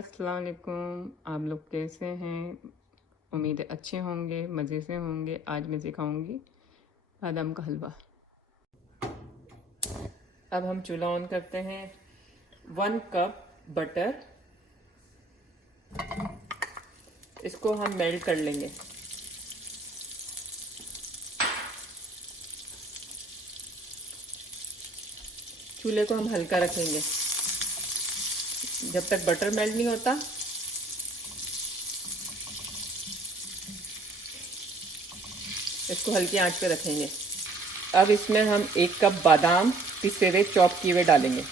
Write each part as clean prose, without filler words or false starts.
अस्सलाम वालेकुम। आप लोग कैसे हैं? उम्मीद है अच्छे होंगे, मज़े से होंगे। आज मैं सिखाऊंगी बादाम का हलवा। अब हम चूल्हा ऑन करते हैं। 1 कप बटर, इसको हम मेल्ट कर लेंगे। चूल्हे को हम हल्का रखेंगे जब तक बटर मेल्ट नहीं होता। इसको हल्की आंच पे रखेंगे। अब इसमें हम 1 कप बादाम पिसे हुए चॉप किए हुए डालेंगे।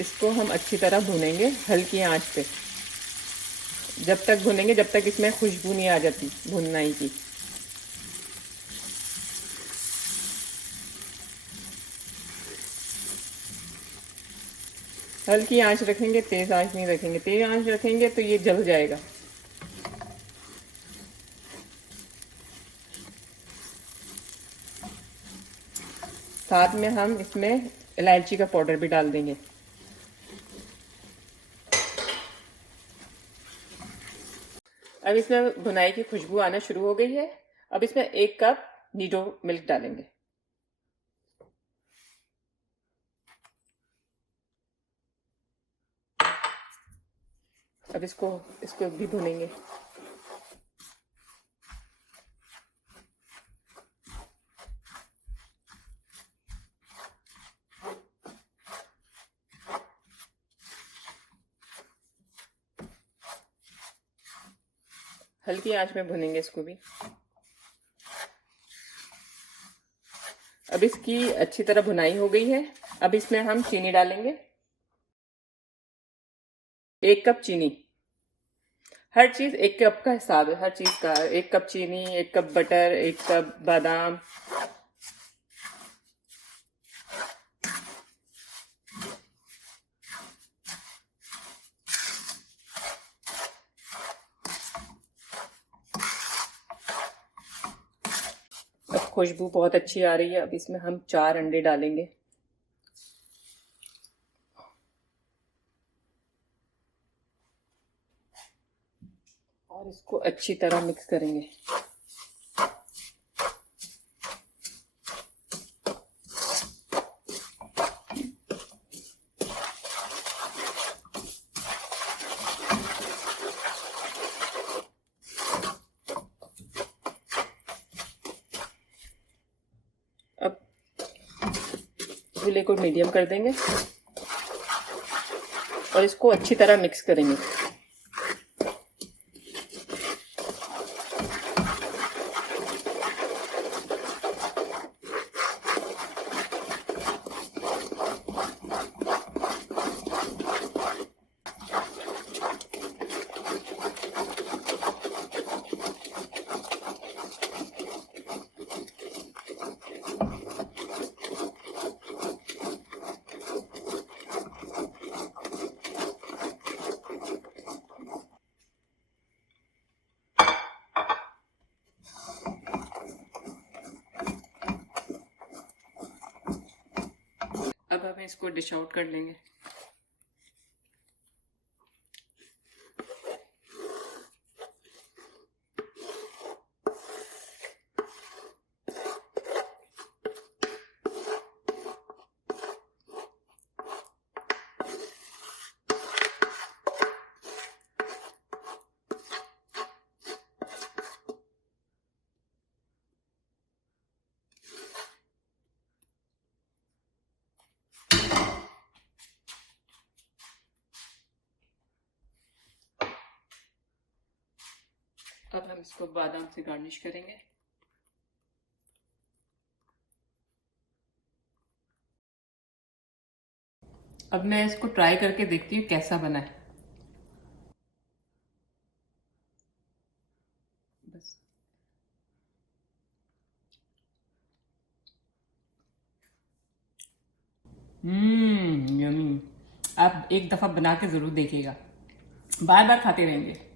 इसको हम अच्छी तरह भूनेंगे हल्की आंच पे। जब तक भुनेंगे जब तक इसमें खुशबू नहीं आ जाती भुननाई की। हल्की आंच रखेंगे, तेज आंच नहीं रखेंगे। तेज आंच रखेंगे तो ये जल जाएगा। साथ में हम इसमें इलायची का पाउडर भी डाल देंगे। अब इसमें भुनाई की खुशबू आना शुरू हो गई है। अब इसमें 1 कप नीडो मिल्क डालेंगे। अब इसको इसको भी भुनेंगे। हल्की आंच में भुनेंगे इसको भी। अब इसकी अच्छी तरह भुनाई हो गई है। अब इसमें हम चीनी डालेंगे। 1 कप चीनी। हर चीज 1 कप का हिसाब है, हर चीज का। 1 कप चीनी, 1 कप बटर, 1 कप बादाम। अब खुशबू बहुत अच्छी आ रही है। अब इसमें हम 4 अंडे डालेंगे। और इसको अच्छी तरह मिक्स करेंगे। अब चूल्हे को मीडियम कर देंगे और इसको अच्छी तरह मिक्स करेंगे। अब हम इसको डिश आउट कर लेंगे। अब हम इसको बादाम से गार्निश करेंगे। अब मैं इसको ट्राई करके देखती हूँ कैसा बना है। बस यमी। आप एक दफा बना के जरूर देखिएगा, बार बार खाते रहेंगे।